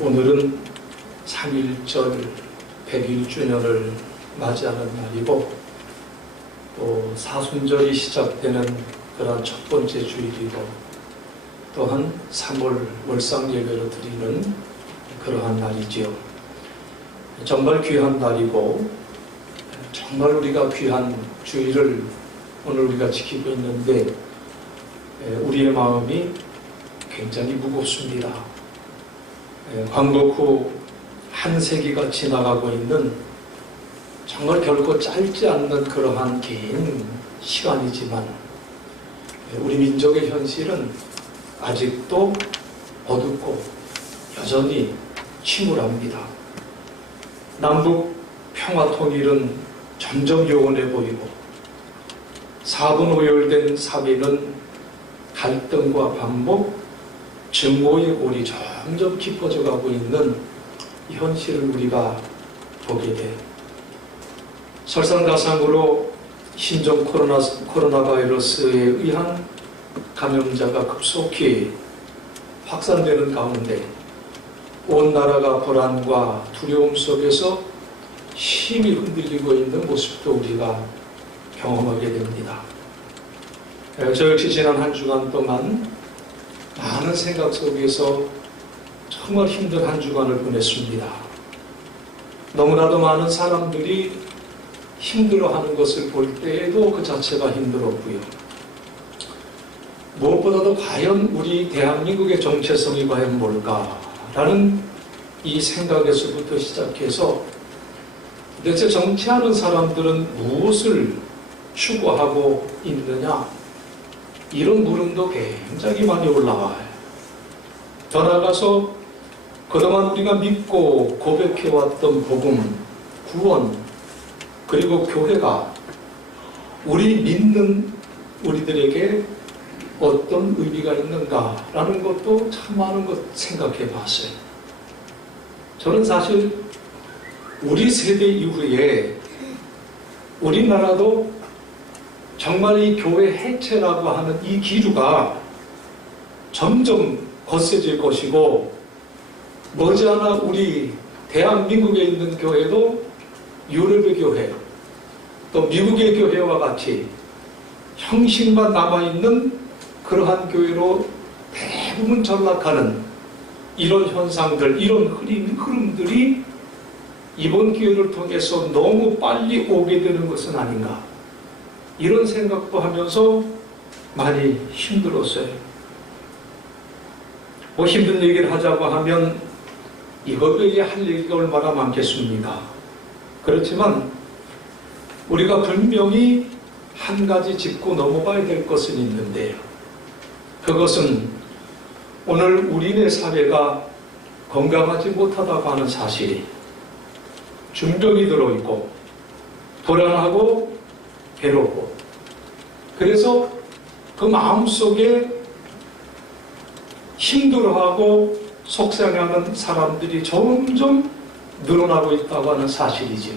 오늘은 3.1절 101주년을 맞이하는 날이고 또 사순절이 시작되는 그런 첫 번째 주일이고 또한 3월 월상 예배로 드리는 그러한 날이지요. 정말 귀한 날이고 정말 우리가 귀한 주일을 오늘 우리가 지키고 있는데 우리의 마음이 굉장히 무겁습니다. 광복 후 한 세기가 지나가고 있는 정말 결코 짧지 않는 그러한 긴 시간이지만 우리 민족의 현실은 아직도 어둡고 여전히 침울합니다. 남북 평화통일은 점점 요원해 보이고 4분 오열된 사회는 갈등과 반복, 증오의 골이 점점 깊어져 가고 있는 이 현실을 우리가 보게 돼요. 설상가상으로 신종 코로나 바이러스에 의한 감염자가 급속히 확산되는 가운데 온 나라가 불안과 두려움 속에서 심히 흔들리고 있는 모습도 우리가 경험하게 됩니다. 저 역시 지난 한 주간 동안 많은 생각 속에서 정말 힘든 한 주간을 보냈습니다. 너무나도 많은 사람들이 힘들어하는 것을 볼 때에도 그 자체가 힘들었고요. 무엇보다도 과연 우리 대한민국의 정체성이 과연 뭘까라는 이 생각에서부터 시작해서 도대체 정치하는 사람들은 무엇을 추구하고 있느냐, 이런 물음도 굉장히 많이 올라와요. 더 나아가서 그동안 우리가 믿고 고백해왔던 복음, 구원, 그리고 교회가 우리 믿는 우리들에게 어떤 의미가 있는가라는 것도 참 많은 것 생각해 봤어요. 저는 사실 우리 세대 이후에 우리나라도 정말 이 교회 해체라고 하는 이 기류가 점점 거세질 것이고 머지않아 우리 대한민국에 있는 교회도 유럽의 교회, 또 미국의 교회와 같이 형식만 남아있는 그러한 교회로 대부분 전락하는 이런 현상들, 이런 흐름들이 이번 기회를 통해서 너무 빨리 오게 되는 것은 아닌가, 이런 생각도 하면서 많이 힘들었어요. 뭐 힘든 얘기를 하자고 하면 이것 외에 할 얘기가 얼마나 많겠습니까? 그렇지만 우리가 분명히 한 가지 짚고 넘어가야 될 것은 있는데요. 그것은 오늘 우리네 사회가 건강하지 못하다고 하는 사실이 중병이 들어있고 불안하고 괴롭고, 그래서 그 마음속에 힘들어하고 속상해하는 사람들이 점점 늘어나고 있다고 하는 사실이지요.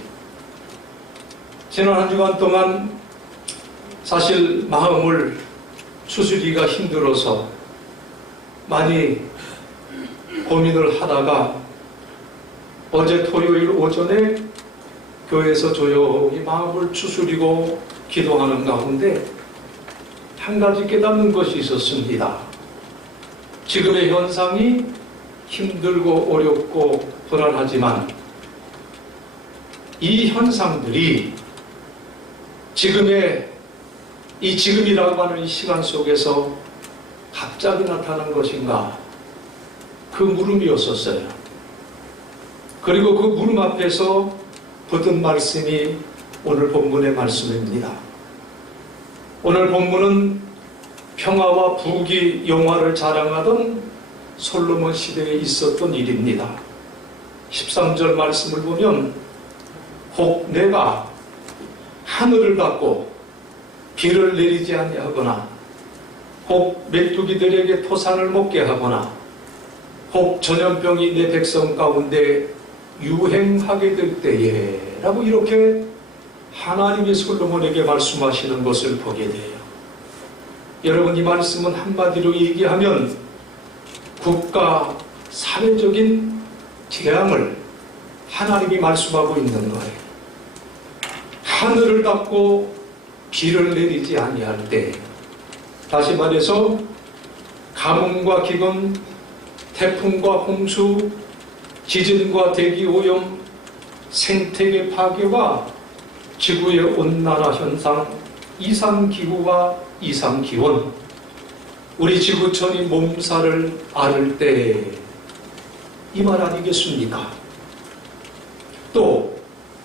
지난 한 주간 동안 사실 마음을 추스리기가 힘들어서 많이 고민을 하다가 어제 토요일 오전에 교회에서 조용히 마음을 추스리고 기도하는 가운데 한 가지 깨닫는 것이 있었습니다. 지금의 현상이 힘들고 어렵고 불안하지만 이 현상들이 지금이라고 하는 이 시간 속에서 갑자기 나타난 것인가, 그 물음이었었어요. 그리고 그 물음 앞에서 붙은 말씀이 오늘 본문의 말씀입니다. 오늘 본문은 평화와 부귀 영화를 자랑하던 솔로몬 시대에 있었던 일입니다. 13절 말씀을 보면 혹 내가 하늘을 닫고 비를 내리지 아니하거나 혹 메뚜기들에게 토산을 먹게 하거나 혹 전염병이 내 백성 가운데 유행하게 될 때에 라고 이렇게 하나님이 솔로몬에게 말씀하시는 것을 보게 돼요. 여러분, 이 말씀은 한마디로 얘기하면 국가 사회적인 재앙을 하나님이 말씀하고 있는 거예요. 하늘을 닫고 비를 내리지 아니할 때, 다시 말해서 가뭄과 기근, 태풍과 홍수, 지진과 대기 오염, 생태계 파괴와 지구의 온난화 현상, 이상기후와 이상기온, 우리 지구촌이 몸살을 앓을 때 이 말 아니겠습니까? 또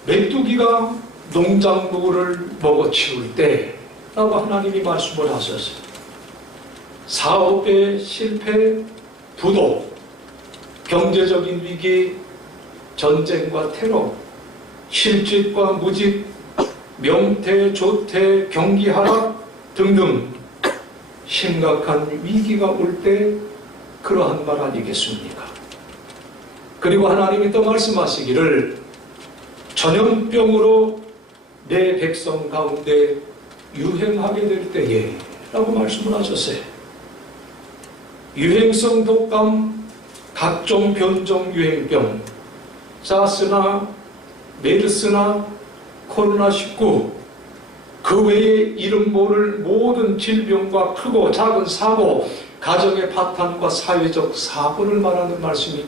메뚜기가 농작물을 먹어치울 때라고 하나님이 말씀을 하셨어요. 사업의 실패, 부도, 경제적인 위기, 전쟁과 테러, 실직과 무직, 명태, 조태, 경기 하락 등등 심각한 위기가 올 때 그러한 말 아니겠습니까? 그리고 하나님이 또 말씀하시기를 전염병으로 내 백성 가운데 유행하게 될 때에 라고 말씀을 하셨어요. 유행성 독감, 각종 변종 유행병, 사스나 메르스나 코로나19, 그 외에 이름 모를 모든 질병과 크고 작은 사고, 가정의 파탄과 사회적 사고를 말하는 말씀이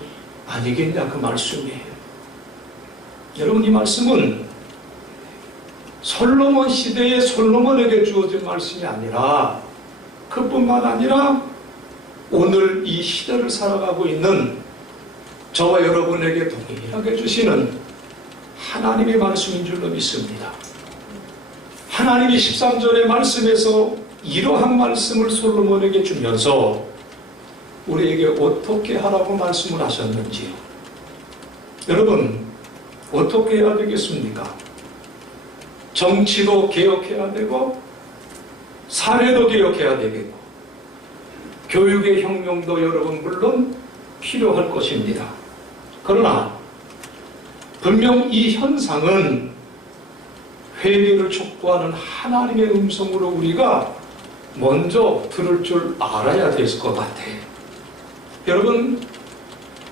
아니겠냐, 그 말씀이에요. 여러분, 이 말씀은 솔로몬 시대에 솔로몬에게 주어진 말씀이 아니라, 그뿐만 아니라 오늘 이 시대를 살아가고 있는 저와 여러분에게 동일하게 주시는 하나님의 말씀인 줄로 믿습니다. 하나님이 13절의 말씀에서 이러한 말씀을 솔로몬에게 주면서 우리에게 어떻게 하라고 말씀을 하셨는지요. 여러분, 어떻게 해야 되겠습니까? 정치도 개혁해야 되고, 사회도 개혁해야 되겠고, 교육의 혁명도 여러분 물론 필요할 것입니다. 그러나 분명 이 현상은 회개를 촉구하는 하나님의 음성으로 우리가 먼저 들을 줄 알아야 될 것 같아요. 여러분,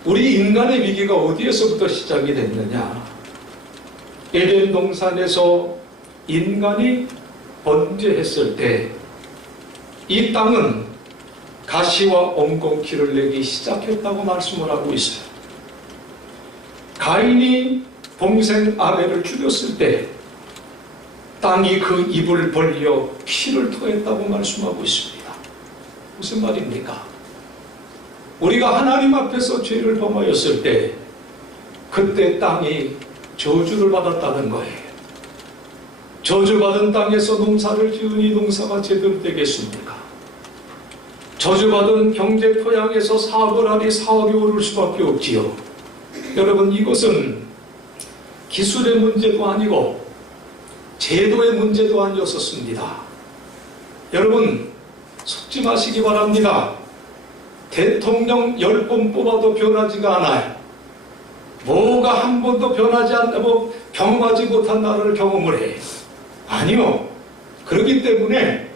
우리 인간의 위기가 어디에서부터 시작이 됐느냐? 에덴 동산에서 인간이 번제했을 때 이 땅은 가시와 엉겅퀴를 내기 시작했다고 말씀을 하고 있어요. 가인이 동생 아벨을 죽였을 때 땅이 그 입을 벌려 피를 토했다고 말씀하고 있습니다. 무슨 말입니까? 우리가 하나님 앞에서 죄를 범하였을 때 그때 땅이 저주를 받았다는 거예요. 저주받은 땅에서 농사를 지으니 농사가 제대로 되겠습니까? 저주받은 경제 토양에서 사업을 하니 사업이 오를 수밖에 없지요. 여러분, 이것은 기술의 문제도 아니고 제도의 문제도 아니었었습니다. 여러분, 속지 마시기 바랍니다. 대통령 10번 뽑아도 변하지가 않아요. 뭐가 한 번도 변하지 않고 경험하지 못한 나라를 경험을 해요. 아니요. 그렇기 때문에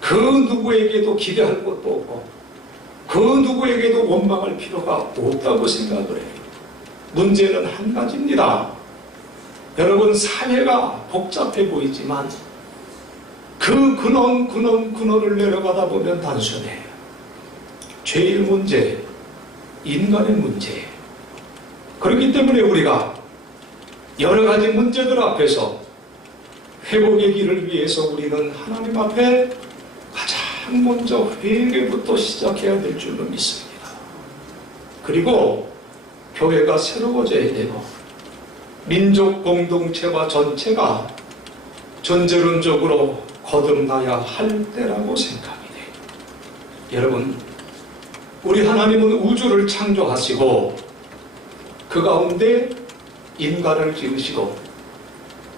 그 누구에게도 기대할 것도 없고 그 누구에게도 원망할 필요가 없다고 생각을 해요. 문제는 한 가지입니다. 여러분, 사회가 복잡해 보이지만 그 근원을 내려가다 보면 단순해요. 죄의 문제, 인간의 문제. 그렇기 때문에 우리가 여러 가지 문제들 앞에서 회복의 길을 위해서 우리는 하나님 앞에 가장 먼저 회개부터 시작해야 될 줄로 믿습니다. 그리고 교회가 새로워져야 되고 민족 공동체와 전체가 전제론적으로 거듭나야 할 때라고 생각이 돼요. 여러분, 우리 하나님은 우주를 창조하시고 그 가운데 인간을 지으시고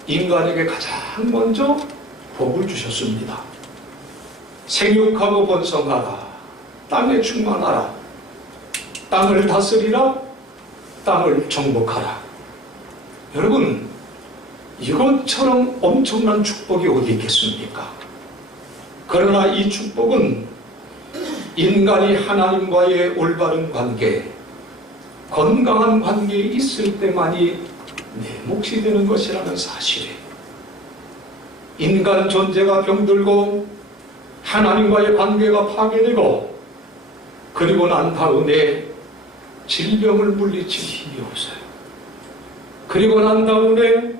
인간에게 가장 먼저 복을 주셨습니다. 생육하고 번성하라, 땅에 충만하라, 땅을 다스리라, 땅을 정복하라. 여러분, 이것처럼 엄청난 축복이 어디 있겠습니까? 그러나 이 축복은 인간이 하나님과의 올바른 관계, 건강한 관계에 있을 때만이 내 몫이 되는 것이라는 사실이에요. 인간 존재가 병들고 하나님과의 관계가 파괴되고 그리고 난 다음에 질병을 물리칠 힘이 없어요. 그리고 난 다음에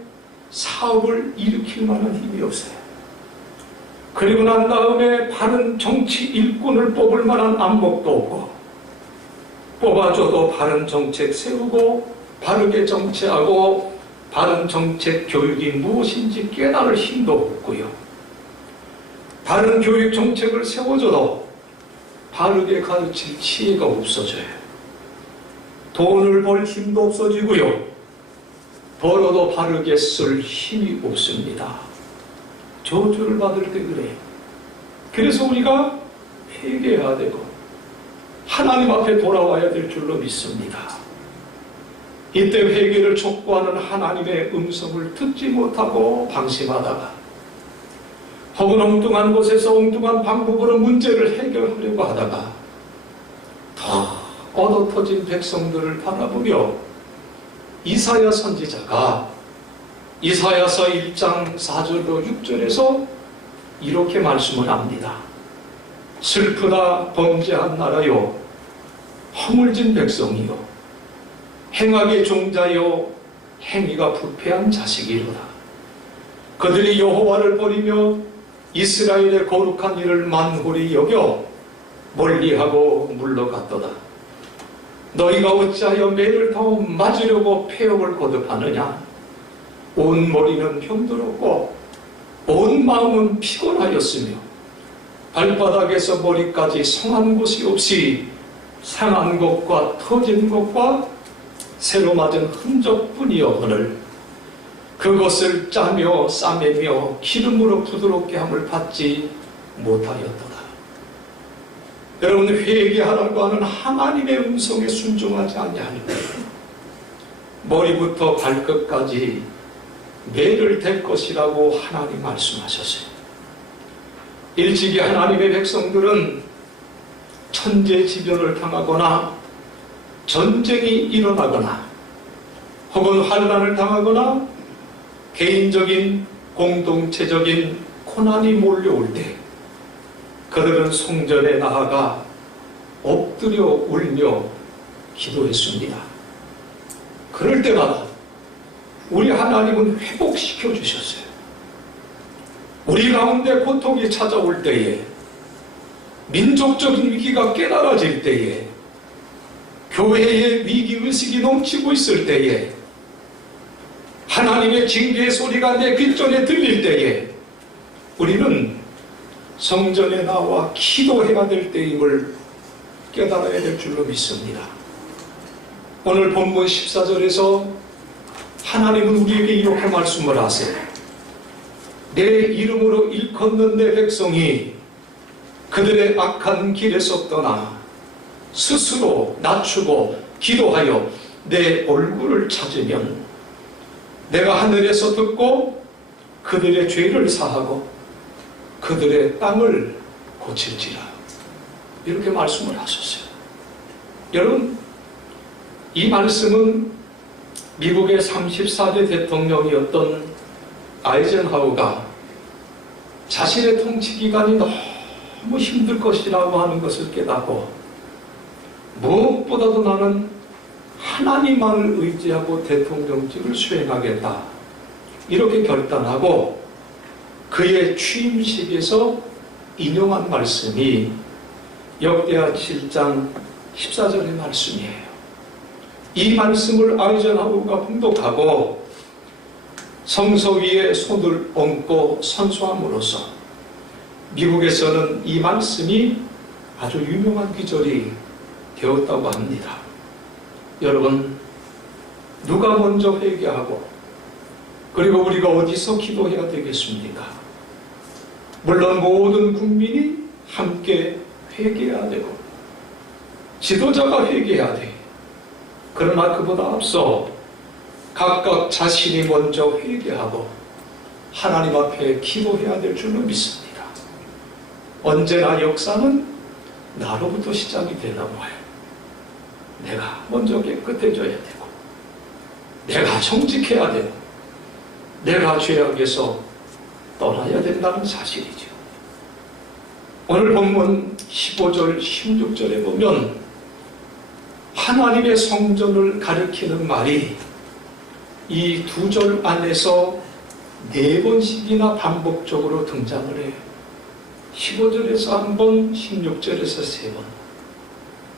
사업을 일으킬 만한 힘이 없어요. 그리고 난 다음에 바른 정치 일꾼을 뽑을 만한 안목도 없고, 뽑아줘도 바른 정책 세우고 바르게 정치하고 바른 정책 교육이 무엇인지 깨달을 힘도 없고요. 바른 교육 정책을 세워줘도 바르게 가르칠 지혜가 없어져요. 돈을 벌 힘도 없어지고요. 벌어도 바르게 쓸 힘이 없습니다. 저주를 받을 때 그래요. 그래서 우리가 회개해야 되고 하나님 앞에 돌아와야 될 줄로 믿습니다. 이때 회개를 촉구하는 하나님의 음성을 듣지 못하고 방심하다가 혹은 엉뚱한 곳에서 엉뚱한 방법으로 문제를 해결하려고 하다가 더 얻어터진 백성들을 바라보며 이사야 선지자가 이사야서 1장 4절로 6절에서 이렇게 말씀을 합니다. 슬프다 범죄한 나라요, 허물진 백성이요, 행악의 종자요, 행위가 부패한 자식이로다. 그들이 여호와를 버리며 이스라엘의 거룩한 일을 만홀히 여겨 멀리하고 물러갔도다. 너희가 어찌하여 매를 더 맞으려고 폐역을 거듭하느냐? 온 머리는 병들었고 온 마음은 피곤하였으며 발바닥에서 머리까지 성한 곳이 없이 상한 것과 터진 것과 새로 맞은 흔적뿐이여거늘 그것을 짜며 싸매며 기름으로 부드럽게 함을 받지 못하였도다. 여러분, 회개하라고 하는 하나님의 음성에 순종하지 아니하는 거예요. 머리부터 발끝까지 매를 댈 것이라고 하나님 말씀하셨어요. 일찍이 하나님의 백성들은 천재지변을 당하거나 전쟁이 일어나거나 혹은 환난을 당하거나 개인적인 공동체적인 고난이 몰려올 때 그들은 성전에 나아가 엎드려 울며 기도했습니다. 그럴 때마다 우리 하나님은 회복시켜 주셨어요. 우리 가운데 고통이 찾아올 때에, 민족적인 위기가 깨달아질 때에, 교회의 위기의식이 넘치고 있을 때에, 하나님의 징계의 소리가 내 귓전에 들릴 때에 우리는 성전에 나와 기도해야 될 때임을 깨달아야 될 줄로 믿습니다. 오늘 본문 14절에서 하나님은 우리에게 이렇게 말씀을 하세요. 내 이름으로 일컫는 내 백성이 그들의 악한 길에서 떠나 스스로 낮추고 기도하여 내 얼굴을 찾으면 내가 하늘에서 듣고 그들의 죄를 사하고 그들의 땅을 고칠지라. 이렇게 말씀을 하셨어요. 여러분, 이 말씀은 미국의 34대 대통령이었던 아이젠하워가 자신의 통치 기간이 너무 힘들 것이라고 하는 것을 깨닫고 무엇보다도 나는 하나님만을 의지하고 대통령직을 수행하겠다, 이렇게 결단하고 그의 취임식에서 인용한 말씀이 역대하 7장 14절의 말씀이에요. 이 말씀을 아이젠하워가 봉독하고 성서 위에 손을 얹고 선포함으로써 미국에서는 이 말씀이 아주 유명한 기절이 되었다고 합니다. 여러분, 누가 먼저 회개하고 그리고 우리가 어디서 기도해야 되겠습니까? 물론 모든 국민이 함께 회개해야 되고 지도자가 회개해야 돼. 그러나 그보다 앞서 각각 자신이 먼저 회개하고 하나님 앞에 기도해야 될 줄로 믿습니다. 언제나 역사는 나로부터 시작이 되나 봐요. 내가 먼저 깨끗해져야 되고, 내가 정직해야 되고, 내가 죄악에서 떠나야 된다는 사실이죠. 오늘 본문 15절, 16절에 보면 하나님의 성전을 가리키는 말이 이 두 절 안에서 4번씩이나 반복적으로 등장을 해요. 15절에서 한 번, 16절에서 3번.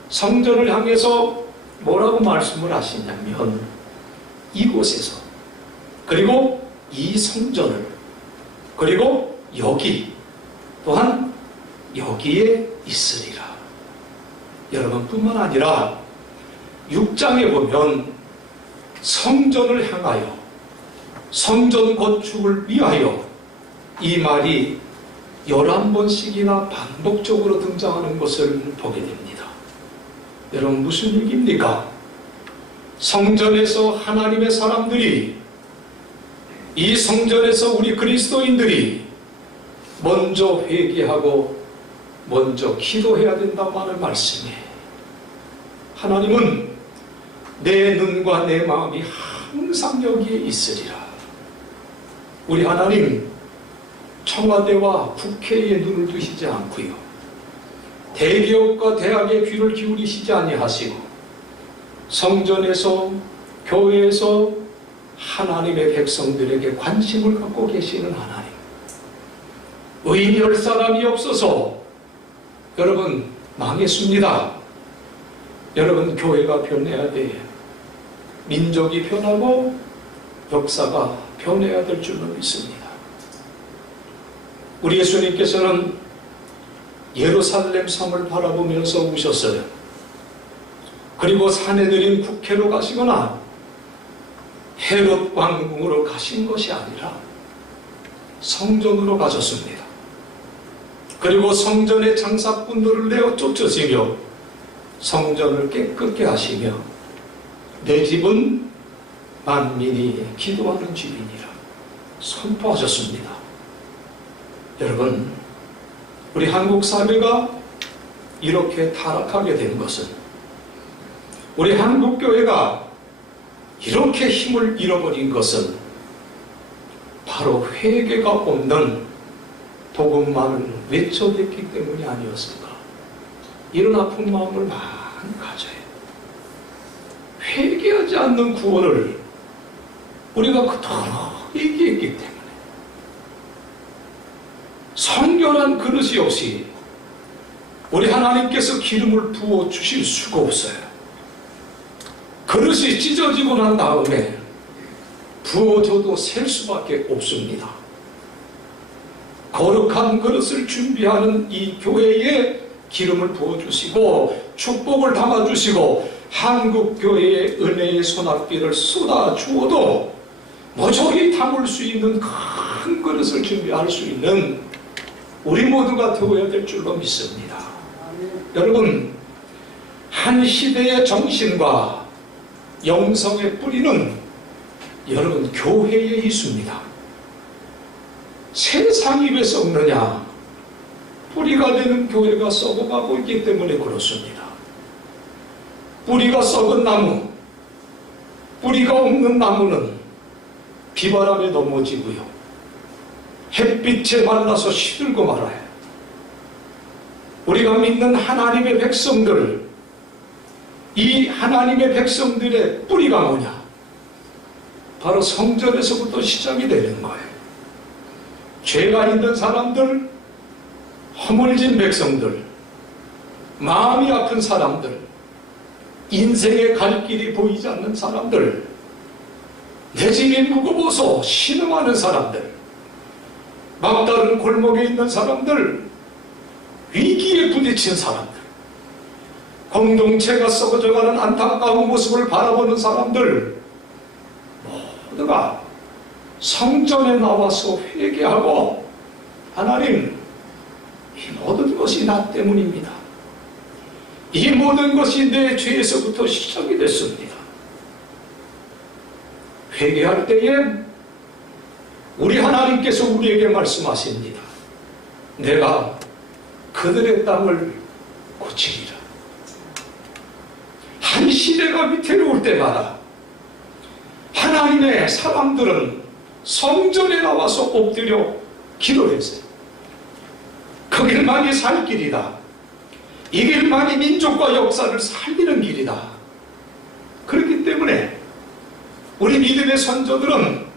성전을 향해서 뭐라고 말씀을 하시냐면 이곳에서, 그리고 이 성전을, 그리고 여기, 또한 여기에 있으리라. 여러분, 뿐만 아니라 6장에 보면 성전을 향하여, 성전 건축을 위하여, 이 말이 11번씩이나 반복적으로 등장하는 것을 보게 됩니다. 여러분, 무슨 얘기입니까? 성전에서 하나님의 사람들이, 이 성전에서 우리 그리스도인들이 먼저 회개하고 먼저 기도해야 된다고 하는 말씀이에요. 하나님은 내 눈과 내 마음이 항상 여기에 있으리라. 우리 하나님, 청와대와 국회에 눈을 두시지 않고요, 대기업과 대학에 귀를 기울이시지 아니하시고, 성전에서, 교회에서 하나님의 백성들에게 관심을 갖고 계시는 하나님. 의인 10사람이 없어서 여러분 망했습니다. 여러분, 교회가 변해야 돼요. 민족이 변하고 역사가 변해야 될 줄로 믿습니다. 우리 예수님께서는 예루살렘 성을 바라보면서 우셨어요. 그리고 산헤드린 국회로 가시거나 헤롯 왕궁으로 가신 것이 아니라 성전으로 가셨습니다. 그리고 성전의 장사꾼들을 내어 쫓으시며 성전을 깨끗게 하시며 내 집은 만민이 기도하는 집이니라 선포하셨습니다. 여러분, 우리 한국 사회가 이렇게 타락하게 된 것은, 우리 한국 교회가 이렇게 힘을 잃어버린 것은 바로 회개가 없는 복음만을 외쳐댔기 때문이 아니었을까. 이런 아픈 마음을 많이 가져요. 회개하지 않는 구원을 우리가 그토록 얘기했기 때문에 성결한 그릇이 없이 우리 하나님께서 기름을 부어 주실 수가 없어요. 그릇이 찢어지고 난 다음에 부어줘도 셀 수밖에 없습니다. 거룩한 그릇을 준비하는 이 교회에 기름을 부어주시고 축복을 담아주시고 한국교회의 은혜의 소낙비를 쏟아주어도 모조리 담을 수 있는 큰 그릇을 준비할 수 있는 우리 모두가 되어야 될 줄로 믿습니다. 여러분, 한 시대의 정신과 영성의 뿌리는 여러분 교회에 있습니다. 세상이 왜 썩느냐? 뿌리가 되는 교회가 썩어가고 있기 때문에 그렇습니다. 뿌리가 썩은 나무, 뿌리가 없는 나무는 비바람에 넘어지고요, 햇빛에 말라서 시들고 말아요. 우리가 믿는 하나님의 백성들, 이 하나님의 백성들의 뿌리가 뭐냐? 바로 성전에서부터 시작이 되는 거예요. 죄가 있는 사람들, 허물진 백성들, 마음이 아픈 사람들, 인생의 갈 길이 보이지 않는 사람들, 내 짐이 무거워서 신음하는 사람들, 막다른 골목에 있는 사람들, 위기에 부딪힌 사람들, 공동체가 썩어져가는 안타까운 모습을 바라보는 사람들, 모두가 성전에 나와서 회개하고, 하나님, 이 모든 것이 나 때문입니다. 이 모든 것이 내 죄에서부터 시작이 됐습니다. 회개할 때에 우리 하나님께서 우리에게 말씀하십니다. 내가 그들의 땅을 고치리라. 한 시대가 위태로울 때마다 하나님의 사람들은 성전에 나와서 엎드려 기도를 했어요. 그 길만이 살 길이다. 이 길만이 민족과 역사를 살리는 길이다. 그렇기 때문에 우리 믿음의 선조들은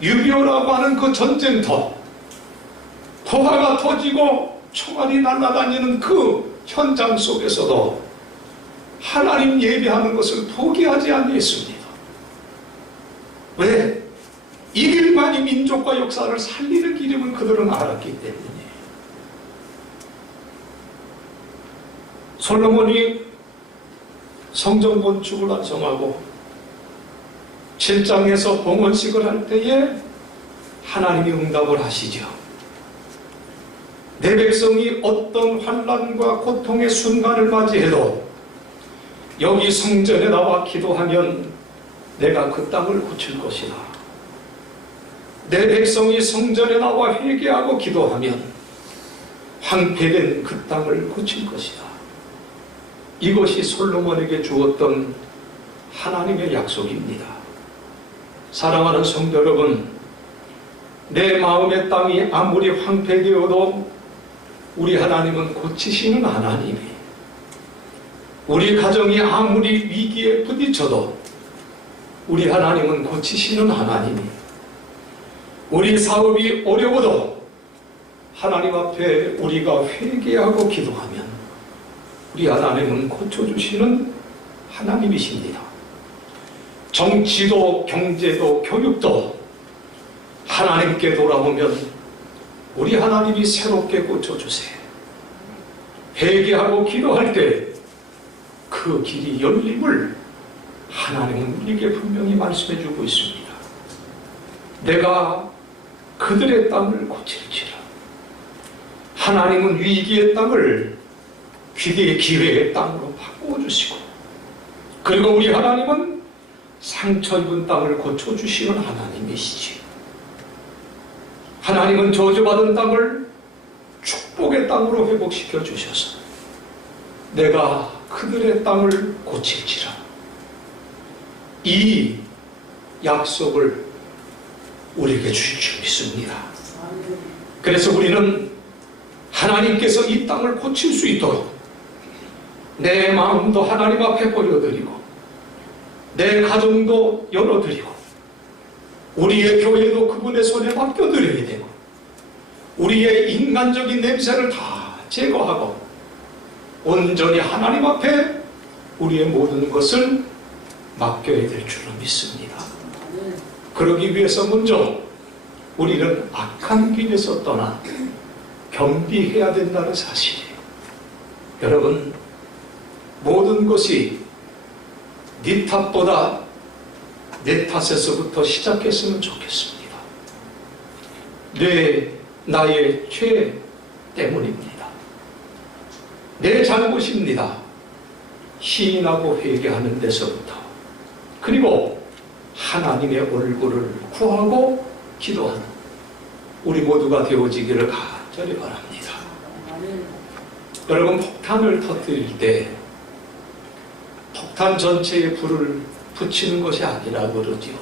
6.25라고 하는 그 전쟁터, 포화가 터지고 총알이 날아다니는 그 현장 속에서도 하나님 예배하는 것을 포기하지 아니했습니다. 왜? 이 길만이 민족과 역사를 살리는 길임을 그들은 알았기 때문이에요. 솔로몬이 성전 건축을 완성하고 7장에서 봉헌식을 할 때에 하나님이 응답을 하시죠. 내 백성이 어떤 환난과 고통의 순간을 맞이해도 여기 성전에 나와 기도하면 내가 그 땅을 고칠 것이다. 내 백성이 성전에 나와 회개하고 기도하면 황폐된 그 땅을 고칠 것이다. 이것이 솔로몬에게 주었던 하나님의 약속입니다. 사랑하는 성도 여러분, 내 마음의 땅이 아무리 황폐되어도 우리 하나님은 고치시는 하나님이, 우리 가정이 아무리 위기에 부딪혀도 우리 하나님은 고치시는 하나님이, 우리 사업이 어려워도 하나님 앞에 우리가 회개하고 기도하면 우리 하나님은 고쳐주시는 하나님이십니다. 정치도 경제도 교육도 하나님께 돌아오면 우리 하나님이 새롭게 고쳐주세요. 회개하고 기도할 때 그 길이 열림을 하나님은 우리에게 분명히 말씀해주고 있습니다. 내가 그들의 땅을 고칠지라. 하나님은 위기의 땅을 기대의 기회의 땅으로 바꿔주시고, 그리고 우리 하나님은 상처 입은 땅을 고쳐주시는 하나님이시지. 하나님은 저주받은 땅을 축복의 땅으로 회복시켜 주셔서 내가 그들의 땅을 고칠지라. 이 약속을 우리에게 주실 줄 믿습니다. 그래서 우리는 하나님께서 이 땅을 고칠 수 있도록 내 마음도 하나님 앞에 보여드리고, 내 가정도 열어드리고, 우리의 교회도 그분의 손에 맡겨드려야 되고, 우리의 인간적인 냄새를 다 제거하고 온전히 하나님 앞에 우리의 모든 것을 맡겨야 될 줄로 믿습니다. 그러기 위해서 먼저 우리는 악한 길에서 떠나 겸비해야 된다는 사실이에요. 여러분, 모든 것이 네 탓보다 내 탓에서부터 시작했으면 좋겠습니다. 나의 죄 때문입니다. 내 잘못입니다. 시인하고 회개하는 데서부터, 그리고 하나님의 얼굴을 구하고 기도하는 우리 모두가 되어지기를 간절히 바랍니다. 여러분, 폭탄을 터뜨릴 때 폭탄 전체에 불을 붙이는 것이 아니라 그러지요.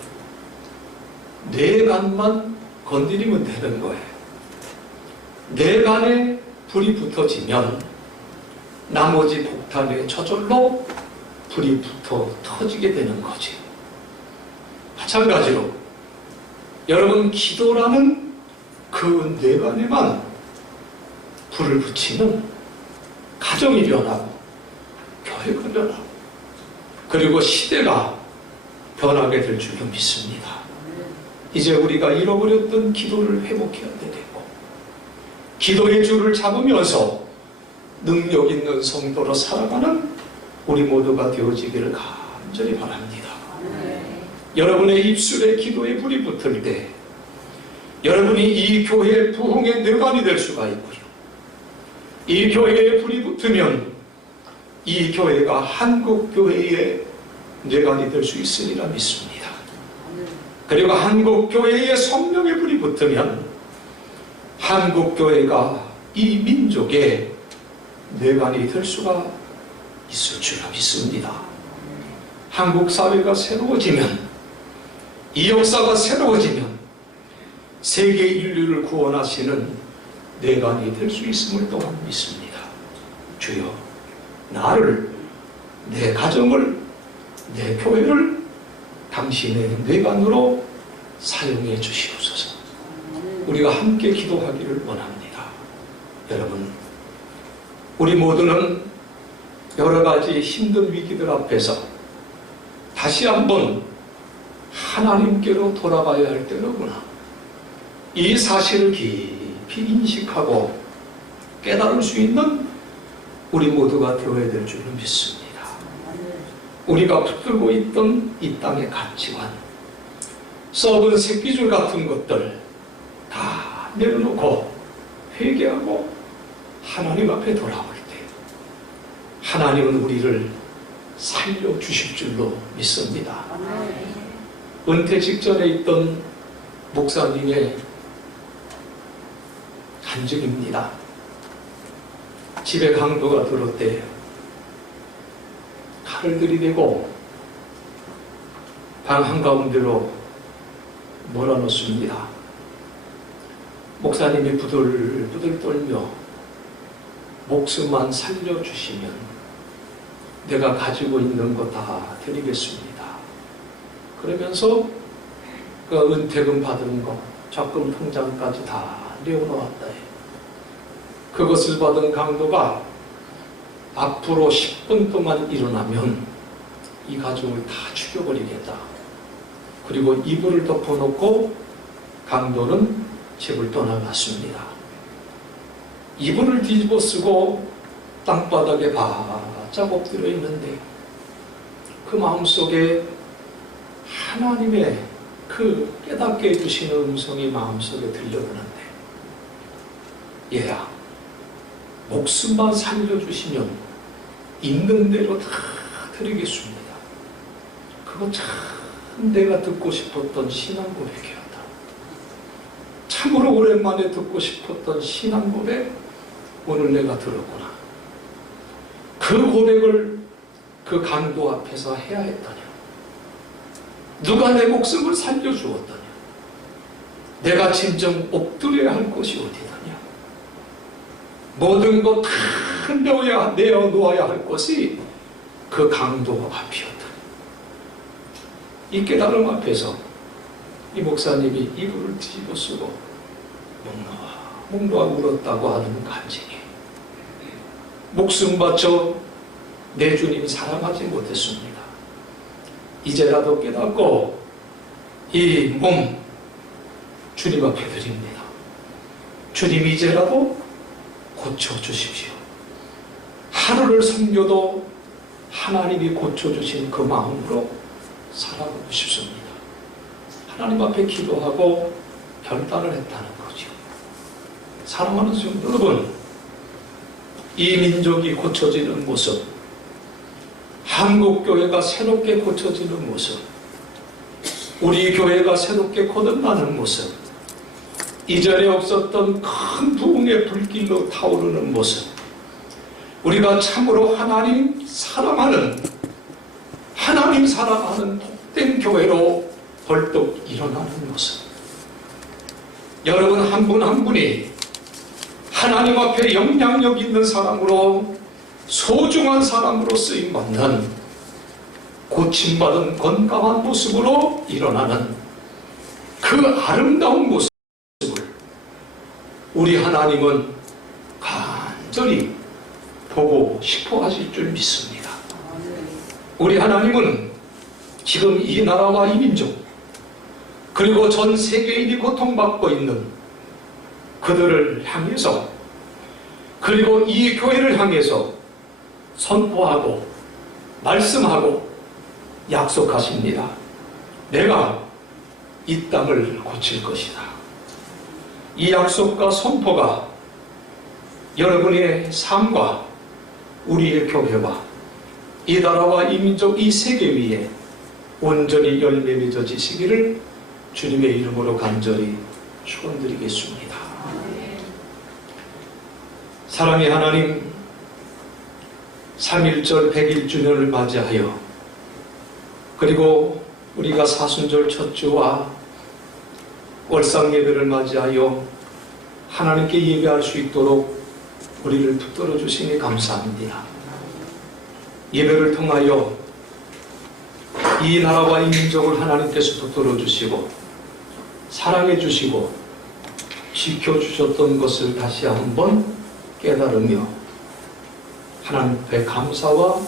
뇌관만 건드리면 되는 거예요. 뇌관에 불이 붙어지면 나머지 폭탄에 저절로 불이 붙어 터지게 되는 거지. 마찬가지로 여러분, 기도라는 그 뇌관에만 불을 붙이면 가정이 변하고 교회가 변하고 그리고 시대가 변하게 될 줄로 믿습니다. 이제 우리가 잃어버렸던 기도를 회복해야 되겠고, 기도의 줄을 잡으면서 능력 있는 성도로 살아가는 우리 모두가 되어지기를 간절히 바랍니다. 여러분의 입술에 기도의 불이 붙을 때 여러분이 이 교회의 부흥의 뇌관이 될 수가 있고요, 이 교회에 불이 붙으면 이 교회가 한국교회의 뇌관이 될 수 있으리라 믿습니다. 그리고 한국교회의 성령의 불이 붙으면 한국교회가 이 민족의 뇌관이 될 수가 있을 줄 믿습니다. 한국 사회가 새로워지면, 이 역사가 새로워지면 세계 인류를 구원하시는 뇌관이 될 수 있음을 또한 믿습니다. 주여, 나를, 내 가정을, 내 교회를 당신의 뇌관으로 사용해 주시옵소서. 우리가 함께 기도하기를 원합니다. 여러분, 우리 모두는 여러 가지 힘든 위기들 앞에서 다시 한번 하나님께로 돌아가야 할 때로구나, 이 사실을 깊이 인식하고 깨달을 수 있는 우리 모두가 되어야 될 줄을 믿습니다. 우리가 붙들고 있던 이 땅의 가치관, 썩은 새끼줄 같은 것들 다 내려놓고 회개하고 하나님 앞에 돌아올 때 하나님은 우리를 살려주실 줄로 믿습니다. 은퇴 직전에 있던 목사님의 간증입니다. 집에 강도가 들어왔대요. 칼을 들이대고 방 한가운데로 몰아넣습니다. 목사님이 부들부들 떨며 목숨만 살려주시면 내가 가지고 있는 거 다 드리겠습니다. 그러면서 그 은퇴금 받은 거, 적금 통장까지 다 내어놓았다. 그것을 받은 강도가 앞으로 10분 동안 일어나면 이 가족을 다 죽여버리겠다. 그리고 이불을 덮어놓고 강도는 집을 떠나갔습니다. 이불을 뒤집어 쓰고 땅바닥에 바짝 엎드려 있는데 그 마음속에 하나님의 그 깨닫게 해주시는 음성이 마음속에 들려오는데, 얘야, 목숨만 살려주시면 있는 대로 다 드리겠습니다. 그거 참 내가 듣고 싶었던 신앙 고백이었다. 참으로 오랜만에 듣고 싶었던 신앙 고백, 오늘 내가 들었구나. 그 고백을 그 강도 앞에서 해야 했더냐? 누가 내 목숨을 살려주었더냐? 내가 진정 엎드려야 할 곳이 어디더냐? 모든 것 다 내어놓아야 할 것이 그 강도 앞이었다. 이 깨달음 앞에서 이 목사님이 이불을 뒤집어 쓰고 목 놓아 울었다고 하는 간증이, 목숨 바쳐 내 주님 사랑하지 못했습니다. 이제라도 깨닫고 이 몸 주님 앞에 드립니다. 주님, 이제라도 고쳐주십시오. 하루를 섬겨도 하나님이 고쳐주신 그 마음으로 살아가고 싶습니다. 하나님 앞에 기도하고 결단을 했다는 거죠. 사랑하는 성도 여러분, 이 민족이 고쳐지는 모습, 한국교회가 새롭게 고쳐지는 모습, 우리 교회가 새롭게 거듭나는 모습, 이전에 없었던 큰 부흥의 불길로 타오르는 모습, 우리가 참으로 하나님 사랑하는 복된 교회로 벌떡 일어나는 모습, 여러분 한 분 한 분이 하나님 앞에 영향력 있는 사람으로, 소중한 사람으로 쓰임받는, 고침받은 건강한 모습으로 일어나는 그 아름다운 모습을 우리 하나님은 간절히 보고 싶어 하실 줄 믿습니다. 우리 하나님은 지금 이 나라와 이 민족, 그리고 전 세계인이 고통받고 있는 그들을 향해서, 그리고 이 교회를 향해서 선포하고 말씀하고 약속하십니다. 내가 이 땅을 고칠 것이다. 이 약속과 선포가 여러분의 삶과 우리의 교회와 이 나라와 이 민족, 이 세계 위에 온전히 열매 맺어지시기를 주님의 이름으로 간절히 축원드리겠습니다. 사랑의 하나님, 3.1절 100일주년을 맞이하여 그리고 우리가 사순절 첫 주와 월상 예배를 맞이하여 하나님께 예배할 수 있도록 우리를 붙들어 주시니 감사합니다. 예배를 통하여 이 나라와 이 민족을 하나님께서 붙들어 주시고 사랑해 주시고 지켜주셨던 것을 다시 한번 깨달으며 하나님 앞에 감사와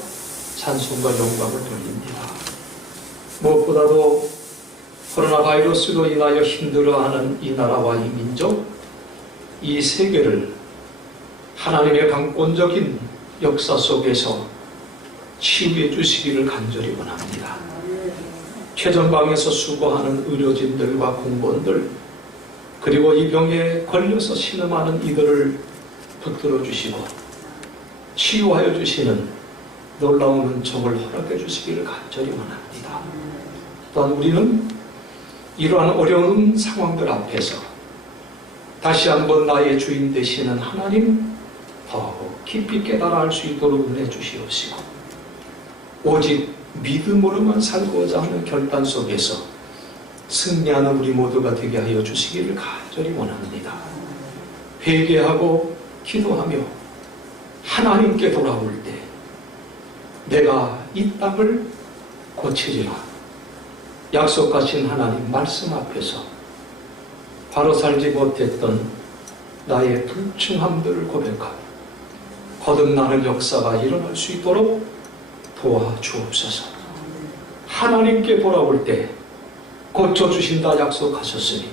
찬송과 영광을 돌립니다. 무엇보다도 코로나 바이러스로 인하여 힘들어하는 이 나라와 이 민족, 이 세계를 하나님의 강권적인 역사 속에서 치유해 주시기를 간절히 원합니다. 최전방에서 수고하는 의료진들과 공무원들, 그리고 이 병에 걸려서 신음하는 이들을 붙들어 주시고 치유하여 주시는 놀라운 은총을 허락해 주시기를 간절히 원합니다. 또한 우리는 이러한 어려운 상황들 앞에서 다시 한번 나의 주인 되시는 하나님 더욱 깊이 깨달아 알 수 있도록 은혜 주시옵시고 오직 믿음으로만 살고자 하는 결단 속에서 승리하는 우리 모두가 되게 하여 주시기를 간절히 원합니다. 회개하고 기도하며 하나님께 돌아올 때 내가 이 땅을 고치리라 약속하신 하나님 말씀 앞에서 바로 살지 못했던 나의 불충함들을 고백하고 거듭나는 역사가 일어날 수 있도록 도와주옵소서. 하나님께 돌아올 때 고쳐주신다 약속하셨으니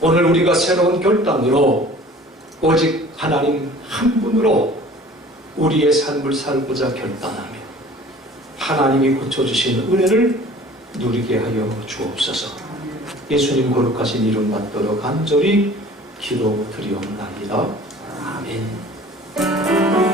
오늘 우리가 새로운 결단으로 오직 하나님 한 분으로 우리의 삶을 살고자 결단하며 하나님이 고쳐주신 은혜를 누리게 하여 주옵소서. 예수님 거룩하신 이름 받들어 간절히 기도드리옵나이다. 아멘.